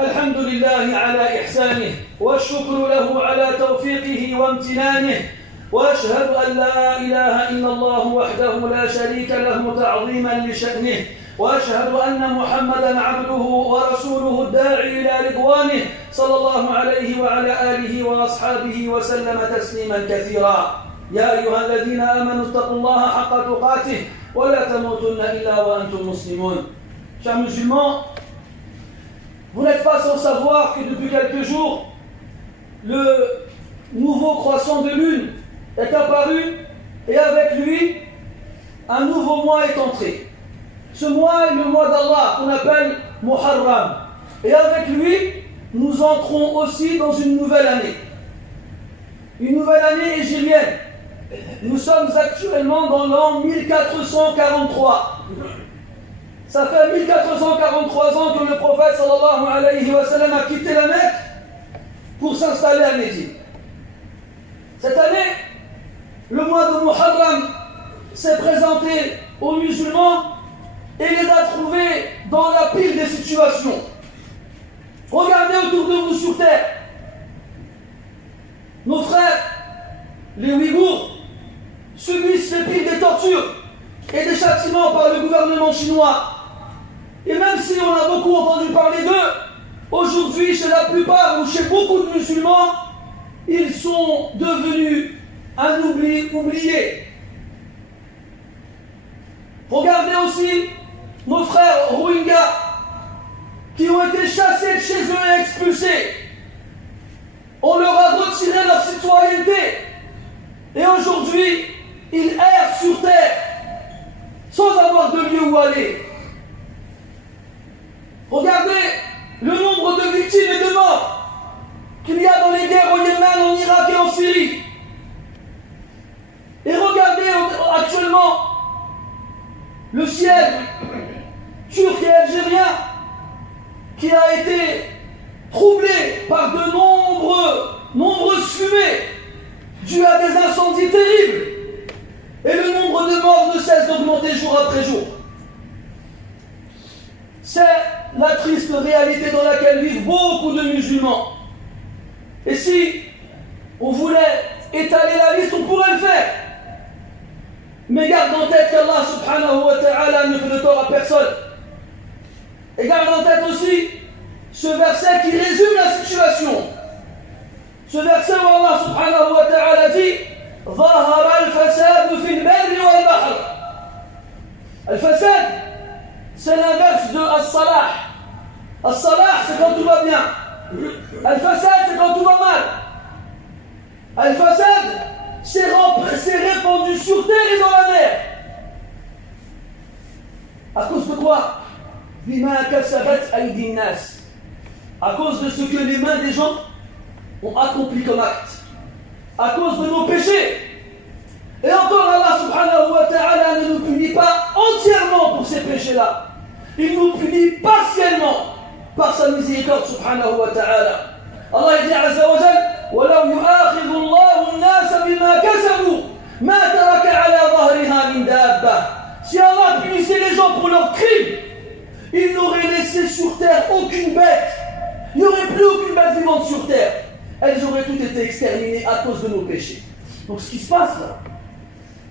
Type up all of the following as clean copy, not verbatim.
الحمد لله على إحسانه والشكر له على توفيقه وامتنانه وأشهد أن لا إله إلا الله وحده لا شريك له تعظيما لشأنه وأشهد أن محمدا عبده ورسوله الداعي إلى رضوانه صلى الله عليه وعلى آله وأصحابه وسلم تسليما كثيرا يا أيها الذين آمنوا اتقوا الله حق تقاته ولا تموتن إلا وأنتم مسلمون. Chers musulmans, vous n'êtes pas sans savoir que depuis quelques jours, le nouveau croissant de lune est apparu et avec lui, un nouveau mois est entré. Ce mois est le mois d'Allah qu'on appelle Muharram. Et avec lui, nous entrons aussi dans une nouvelle année. Une nouvelle année hégirienne. Nous sommes actuellement dans l'an 1443. Ça fait 1443 ans que le prophète sallallahu alayhi wa sallam a quitté la Mecque pour s'installer à Médine. Cette année, le mois de Muharram s'est présenté aux musulmans et les a trouvés dans la pire des situations. Regardez autour de vous sur terre. Nos frères, les Ouïghours, subissent les pires des tortures et des châtiments par le gouvernement chinois. Et même si on a beaucoup entendu parler d'eux, aujourd'hui, chez la plupart ou chez beaucoup de musulmans, ils sont devenus un oubli oublié. Regardez aussi nos frères Rohingyas qui ont été chassés de chez eux et expulsés. On leur a retiré leur citoyenneté. Et aujourd'hui, ils errent sur terre sans avoir de lieu où aller. Regardez le nombre de victimes et de morts qu'il y a dans les guerres au Yémen, en Irak et en Syrie. Et regardez actuellement le ciel turc et algérien qui a été troublé par de nombreuses fumées dues à des incendies terribles. Et le nombre de morts ne cesse d'augmenter jour après jour. C'est la triste réalité dans laquelle vivent beaucoup de musulmans. Et si on voulait étaler la liste, on pourrait le faire. Mais garde en tête qu'Allah subhanahu wa ta'ala ne fait de tort à personne. Et garde en tête aussi ce verset qui résume la situation. Ce verset où Allah subhanahu wa ta'ala dit ظهر الفساد في البر والبحر. Al-Fasad, c'est l'inverse de As-Salah. As-Salah, c'est quand tout va bien. Al-Fasad, c'est quand tout va mal. Al-Fasad, c'est répandu sur terre et dans la mer. À cause de quoi? Bima kasabat aydin nas. À cause de ce que les mains des gens ont accompli comme acte. À cause de nos péchés. Et encore Allah subhanahu wa ta'ala ne nous punit pas entièrement pour ces péchés-là. Il nous punit partiellement par sa miséricorde subhanahu wa ta'ala. Allah dit azza wa jal وَلَوْ يُؤَاخِذُ اللَّهُ النَّاسَ بِمَا كَسَبُوا مَا تَرَكَ عَلَى ظَهْرِهَا مِنْ دَابَّةٍ. Si Allah punissait les gens pour leurs crimes, il n'aurait laissé sur terre aucune bête. Il n'y aurait plus aucune bête vivante sur terre. Elles auraient toutes été exterminées à cause de nos péchés. Donc ce qui se passe là,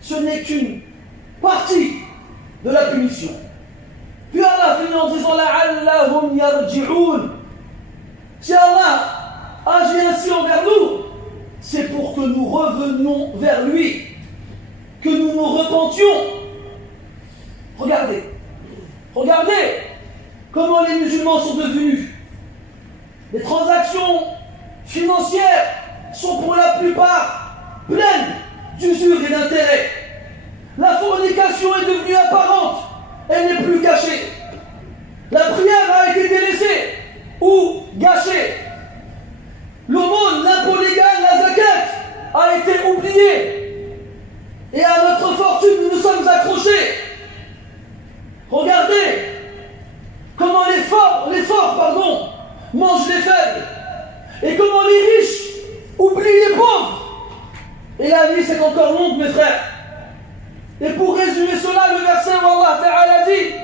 ce n'est qu'une partie de la punition. Puis Allah finit en disant لَعَلَّهُمْ يَرْجِعُونَ. Si Allah agit ainsi envers nous, c'est pour que nous revenions vers lui, que nous nous repentions. Regardez comment les musulmans sont devenus. Les transactions financières sont pour la plupart pleines d'usure et d'intérêt. La fornication est devenue apparente, elle n'est plus cachée. La prière a été délaissée ou gâchée. L'aumône, l'impôt légal, la zakat a été oubliée. Et à notre fortune, nous nous sommes accrochés. Regardez comment les forts mangent les faibles. Et comment les riches oublient les pauvres. Et la vie, c'est encore longue, mes frères. Et pour résumer cela, le verset où Allah Ta'ala dit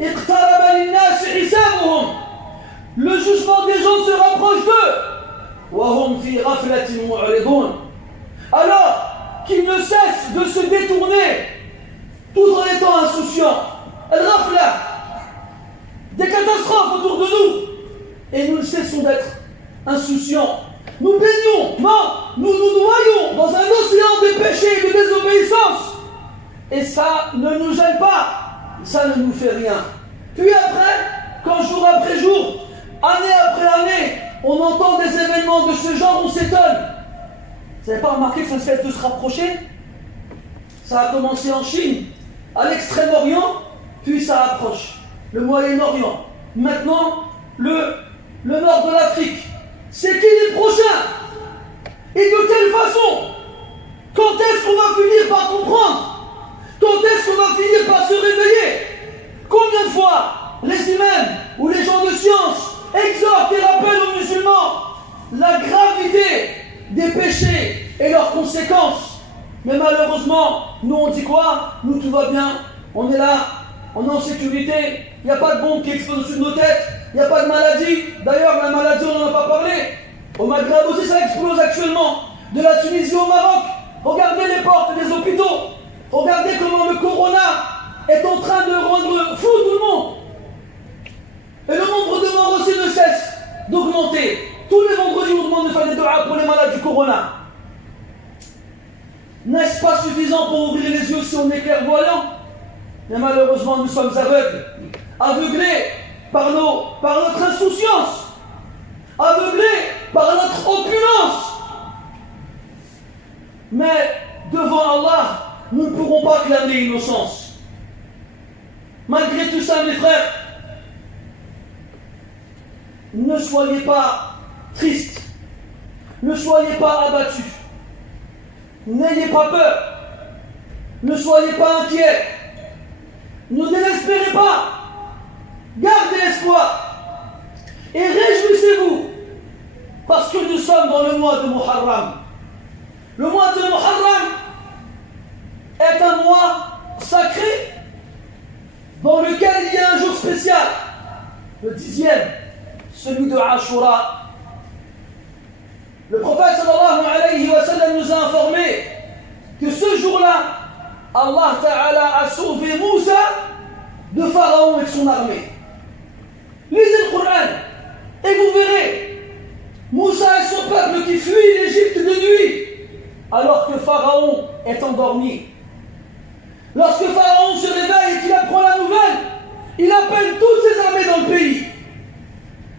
اقترب للناس حسابهم Le jugement des gens se rapproche d'eux. وَهُمْ فِي غَفْلَةٍ مُعْرِضُونَ. Alors qu'ils ne cessent de se détourner tout en étant insouciants. Al-ghafla, des catastrophes autour de nous. Et nous ne cessons d'être insouciants. Nous baignons, non, nous nous noyons dans un océan de péché et de désobéissance. Et ça ne nous gêne pas, ça ne nous fait rien. Puis après, quand jour après jour, année après année, on entend des événements de ce genre, on s'étonne. Vous n'avez pas remarqué que ça cesse de se rapprocher? Ça a commencé en Chine, à l'Extrême-Orient, puis ça approche. Le Moyen-Orient, maintenant le nord de l'Afrique. C'est qui les prochains? Et de quelle façon? Quand est-ce qu'on va finir par comprendre? Quand est-ce qu'on va finir par se réveiller? Combien de fois les imams ou les gens de science exhortent et rappellent aux musulmans la gravité des péchés et leurs conséquences? Mais malheureusement, nous on dit quoi? Nous tout va bien, on est là, on est en sécurité, il n'y a pas de bombe qui explose au-dessus de nos têtes, il n'y a pas de maladie. D'ailleurs, la maladie, on n'en a pas parlé. Au Maghreb aussi, ça explose actuellement. De la Tunisie au Maroc, regardez les portes des hôpitaux. Regardez comment le corona est en train de rendre fou tout le monde. Et le nombre de morts aussi ne cesse d'augmenter. Tous les vendredis, on demande de faire des doigts pour les malades du corona. N'est-ce pas suffisant pour ouvrir les yeux si on est clairvoyant? Mais malheureusement, nous sommes aveugles. Aveuglés par notre insouciance, aveuglés par notre opulence. Mais devant Allah, nous ne pourrons pas clamer innocence. Malgré tout ça, mes frères, ne soyez pas tristes, ne soyez pas abattus, n'ayez pas peur, ne soyez pas inquiets, ne désespérez pas. Gardez espoir et réjouissez-vous parce que nous sommes dans le mois de Muharram. Le mois de Muharram est un mois sacré dans lequel il y a un jour spécial, le 10e, celui de Ashura. Le prophète sallallahu alayhi wa sallam nous a informé que ce jour-là, Allah Ta'ala a sauvé Moussa de Pharaon et de son armée. Lisez le Coran et vous verrez Moussa et son peuple qui fuient l'Égypte de nuit alors que Pharaon est endormi. Lorsque Pharaon se réveille et qu'il apprend la nouvelle, il appelle toutes ses armées dans le pays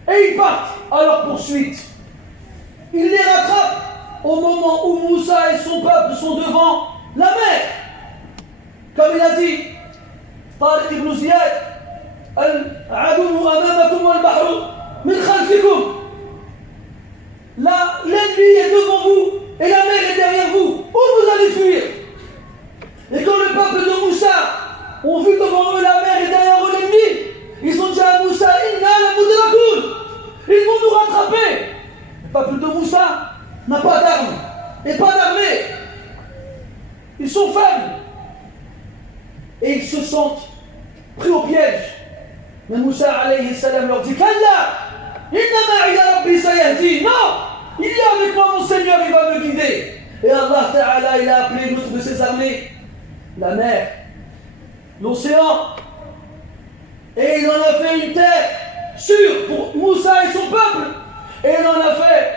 et ils partent à leur poursuite. Il les rattrape au moment où Moussa et son peuple sont devant la mer. Comme il a dit Tariq ibn Ziyad, Al-Adou amamakum wal-bahru min khalfikum. L'ennemi est devant vous et la mer est derrière vous. Où vous allez fuir? Et quand le peuple de Moussa ont vu devant eux la mer et derrière eux l'ennemi, ils ont dit à Moussa, Inna la mudrakoun, ils vont nous rattraper. Le peuple de Moussa n'a pas d'armes et pas d'armée. Ils sont faibles et ils se sentent pris au piège. Mais Moussa alayhi salam leur dit, Kalla, inna ma'iya rabbi sayahdi. Non, il est avec moi, mon Seigneur, il va me guider. Et Allah Ta'ala, il a appelé une autre de ses armées la mer, l'océan, et il en a fait une terre sûre pour Moussa et son peuple, et il en a fait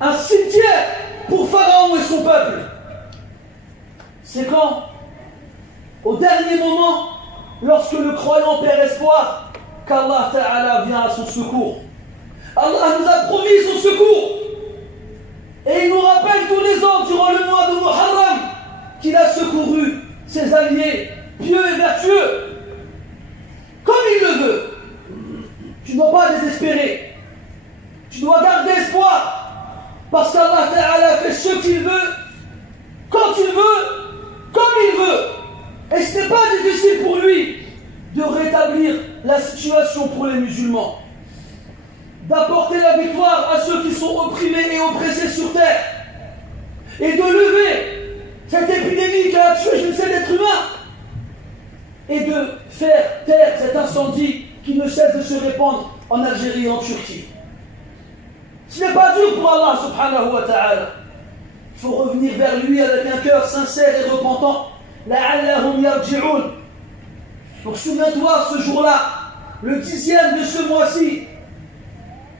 un cimetière pour Pharaon et son peuple. C'est quand, au dernier moment, lorsque le croyant perd espoir, qu'Allah Ta'ala vient à son secours. Allah nous a promis son secours, et il nous rappelle tous les ans durant le mois de Muharram qu'il a secouru ses alliés pieux et vertueux, comme il le veut. Tu ne dois pas désespérer. Tu dois garder espoir, parce qu'Allah Ta'ala fait ce qu'il veut, quand il veut, comme il veut. Et ce n'est pas difficile pour lui de rétablir la situation pour les musulmans, d'apporter la victoire à ceux qui sont opprimés et oppressés sur terre, et de lever cette épidémie qui a tué je ne sais d'êtres humains, et de faire taire cet incendie qui ne cesse de se répandre en Algérie et en Turquie. Ce n'est pas dur pour Allah subhanahu wa ta'ala. Il faut revenir vers lui avec un cœur sincère et repentant. La'allahum yarji'un. Donc souviens-toi ce jour-là, le 10e de ce mois-ci,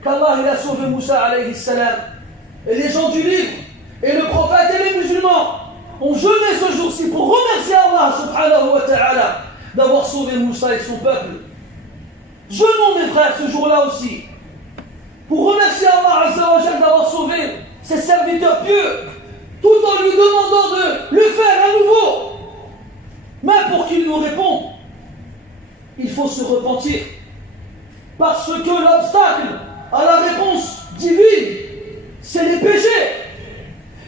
qu'Allah il a sauvé Moussa alayhi salam. Et les gens du livre, et le prophète et les musulmans ont jeûné ce jour-ci pour remercier Allah subhanahu wa ta'ala d'avoir sauvé Moussa et son peuple. Jeûnons mes frères ce jour-là aussi, pour remercier Allah azza wa jalla d'avoir sauvé ses serviteurs pieux, tout en lui demandant de le faire à nouveau. Mais pour qu'il nous réponde, il faut se repentir. Parce que l'obstacle à la réponse divine, c'est les péchés.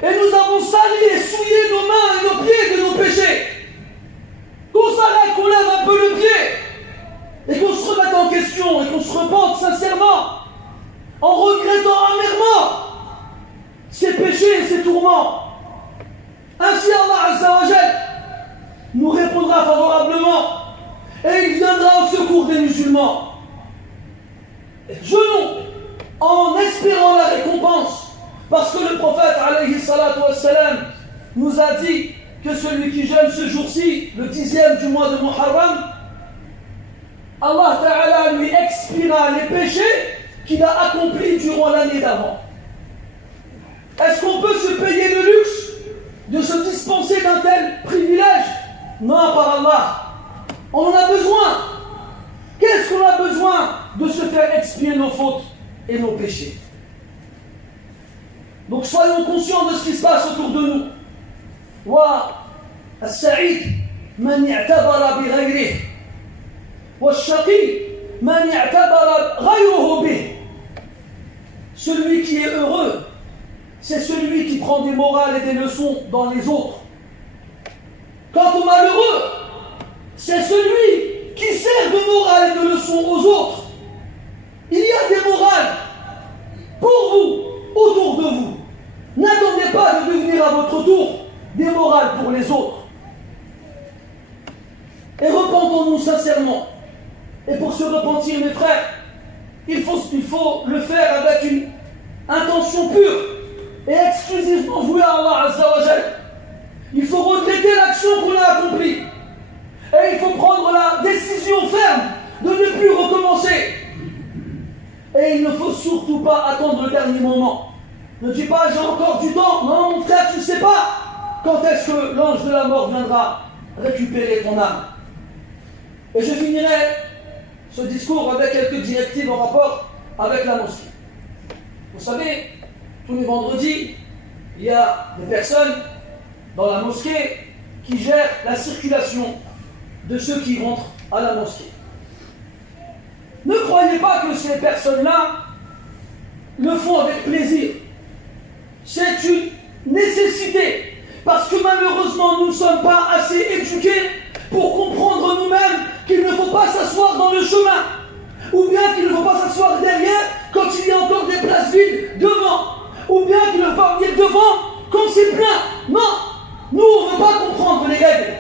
Et nous avons sali et souillé nos mains et nos pieds de nos péchés. Qu'on s'arrête, qu'on lève un peu le pied, et qu'on se remette en question, et qu'on se repente sincèrement, en regrettant amèrement ces péchés et ces tourments. Ainsi Allah azza wa jal nous répondra favorablement, et il viendra au secours des musulmans. Jeûnons en espérant la récompense, parce que le prophète alayhi salatu wassalam nous a dit que celui qui jeûne ce jour-ci, le 10e du mois de Muharram, Allah Ta'ala lui expiera les péchés qu'il a accomplis durant l'année d'avant. Est-ce qu'on peut se payer le luxe de se dispenser d'un tel privilège? Non, par Allah. On en a besoin. Qu'est-ce qu'on a besoin? De se faire expier nos fautes et nos péchés. Donc soyons conscients de ce qui se passe autour de nous. والسعيد من اعتبر بغيره والشقي من اعتبر غيره به. Celui qui est heureux, c'est celui qui prend des morales et des leçons dans les autres. Quant au malheureux, c'est celui qui sert de morale et de leçons aux autres. Il y a des morales pour vous, autour de vous. N'attendez pas de devenir à votre tour des morales pour les autres. Et repentons-nous sincèrement. Et pour se repentir, mes frères, il faut le faire avec une intention pure et exclusivement vouée à Allah azza wa jal. Il faut regretter l'action qu'on a accomplie. Et il faut prendre la décision ferme de ne plus recommencer. Et il ne faut surtout pas attendre le dernier moment. Ne dis pas j'ai encore du temps. Non mon frère, tu ne sais pas quand est-ce que l'ange de la mort viendra récupérer ton âme. Et je finirai ce discours avec quelques directives en rapport avec la mosquée. Vous savez, tous les vendredis, il y a des personnes dans la mosquée qui gèrent la circulation de ceux qui rentrent à la mosquée. Ne croyez pas que ces personnes-là le font avec plaisir. C'est une nécessité, parce que malheureusement nous ne sommes pas assez éduqués pour comprendre nous-mêmes qu'il ne faut pas s'asseoir dans le chemin, ou bien qu'il ne faut pas s'asseoir derrière quand il y a encore des places vides devant, ou bien qu'il ne faut pas venir devant quand c'est plein. Non, nous on ne veut pas comprendre les règles.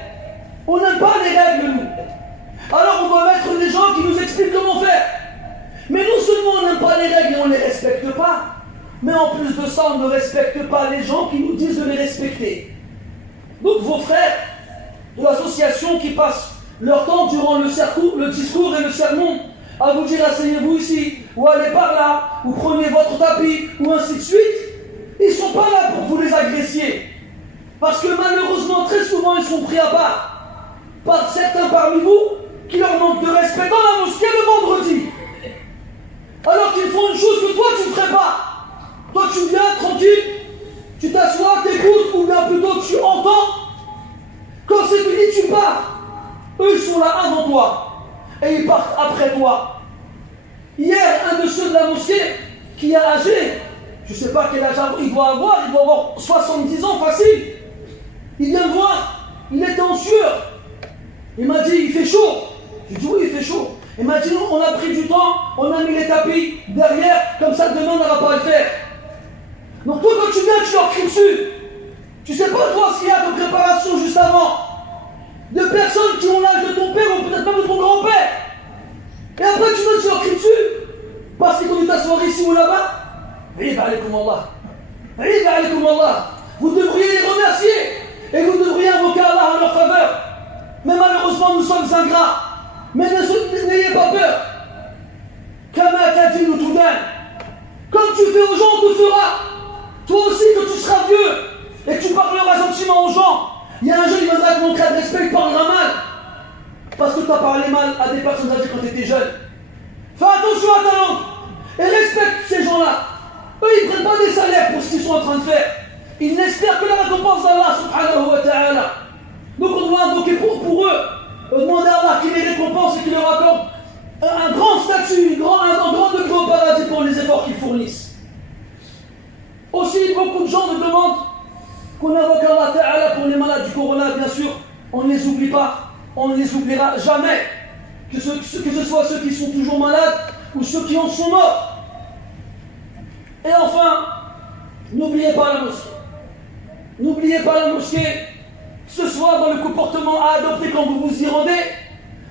On n'aime pas les règles, nous. Alors on doit mettre des gens qui nous expliquent comment faire. Mais non seulement on n'aime pas les règles et on ne les respecte pas, mais en plus de ça, on ne respecte pas les gens qui nous disent de les respecter. Donc vos frères de l'association qui passent leur temps durant le discours et le sermon à vous dire asseyez-vous ici, ou allez par là, ou prenez votre tapis, ou ainsi de suite, ils ne sont pas là pour vous les agressier. Parce que malheureusement, très souvent, ils sont pris à part par certains parmi vous qui leur manquent de respect dans la mosquée le vendredi. Alors qu'ils font une chose que toi tu ne ferais pas. Toi tu viens tranquille, tu t'assois, t'écoutes, ou bien plutôt tu entends. Quand c'est fini, tu pars. Eux, ils sont là avant toi. Et ils partent après toi. Hier, un de ceux de la mosquée qui est âgé, je ne sais pas quel âge il doit avoir 70 ans facile. Il vient me voir, il était en sueur. Il m'a dit, il fait chaud. J'ai dit, oui, il fait chaud. Il m'a dit, non, on a pris du temps, on a mis les tapis derrière, comme ça demain on n'aura pas à le faire. Donc toi, quand tu viens, tu leur cries dessus. Tu sais pas, toi, ce qu'il y a de préparation juste avant. De personnes qui ont l'âge de ton père ou peut-être même de ton grand-père. Et après tu me dis on crie dessus parce qu'ils t'ont dit t'asseoir ici ou là-bas. Aïd alaykoum Allah. Aïd alaykoum Allah. Vous devriez les remercier et vous devriez invoquer Allah en leur faveur. Mais malheureusement nous sommes ingrats. Mais n'ayez pas peur. Kama tadinu tudan. Comme tu fais aux gens, on te fera. Toi aussi, quand tu seras vieux et que tu parleras gentiment aux gens, il y a un jeune qui viendra te montrer de respect, il parlera mal. Parce que tu as parlé mal à des personnes âgées quand tu étais jeune. Fais attention à ta langue et respecte ces gens-là. Eux, ils ne prennent pas des salaires pour ce qu'ils sont en train de faire. Ils n'espèrent que la récompense d'Allah subhanahu wa ta'ala. Donc on doit invoquer pour eux, demander à Allah qu'il les récompense et qu'il leur accorde un grand statut, un grand degré au paradis pour les efforts qu'ils fournissent. Aussi, beaucoup de gens nous demandent qu'on invoque Allah Ta'ala pour les malades du corona, bien sûr. On ne les oublie pas, on ne les oubliera jamais. Que ce soit ceux qui sont toujours malades ou ceux qui en sont morts. Et enfin, n'oubliez pas la mosquée. N'oubliez pas la mosquée, que ce soit dans le comportement à adopter quand vous vous y rendez,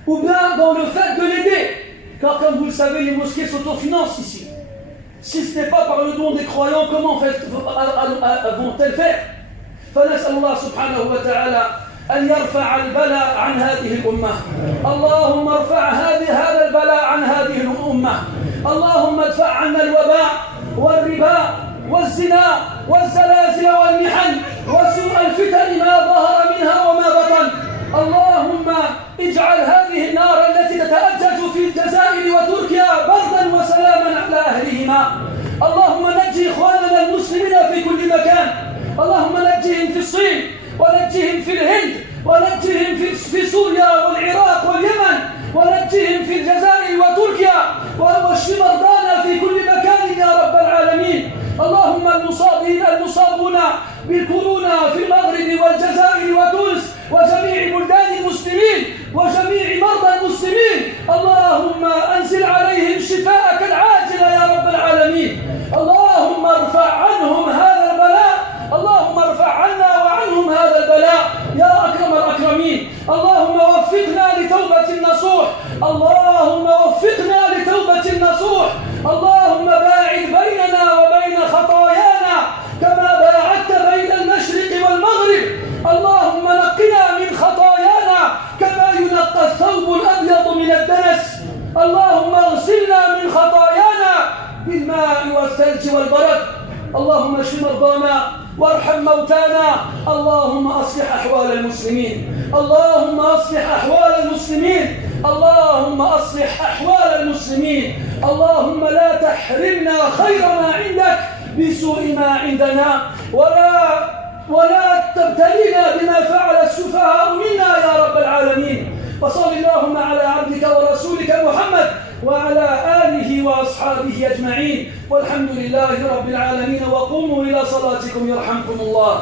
ou bien dans le fait de l'aider. Car comme vous le savez, les mosquées s'autofinancent ici. Si ce n'est pas par le don des croyants, comment vont-elles faire? فنسأل الله سبحانه وتعالى أن يرفع البلاء عن هذه الأمة. اللهم ارفع هذا البلاء عن هذه الأمة. اللهم ادفع عنا الوباء والربا والزنا والزلازل والمحن وسوء الفتن ما ظهر منها وما بطن. اللهم اجعل هذه النار التي تتأجج في الجزائر وتركيا بردا وسلاما على أهلهما. اللهم نجي إخواننا المسلمين في كل مكان. اللهم نجهم في الصين ونجهم في الهند ونجهم في سوريا والعراق واليمن ونجهم في الجزائر وتركيا واشف مرضانا في كل مكان يا رب العالمين. اللهم المصابون بالكورونا في المغرب والجزائر وتونس وجميع بلدان المسلمين وجميع مرضى المسلمين اللهم انزل عليهم شفاءك العاجل يا رب العالمين. اللهم ارفع عنهم هذا البلاء. اللهم ارفع عنا وعنهم هذا البلاء يا أكرم الأكرمين. اللهم وفقنا لتوبة النصوح. اللهم وفقنا لتوبة النصوح. اللهم باعد بيننا وبين خطايانا كما باعدت بين المشرق والمغرب. اللهم نقنا من خطايانا كما ينقى الثوب الأبيض من الدنس. اللهم اغسلنا من خطايانا بالماء والثلج والبرد. اللهم اشف مرضانا وارحم موتانا. اللهم اصلح احوال المسلمين. اللهم اصلح احوال المسلمين. اللهم اصلح احوال المسلمين. اللهم لا تحرمنا خير ما عندك بسوء ما عندنا ولا تبتلينا بما فعل السفهاء منا يا رب العالمين. وصل اللهم على عبدك ورسولك محمد وعلى آله وأصحابه أجمعين والحمد لله رب العالمين. وقوموا إلى صلاتكم يرحمكم الله.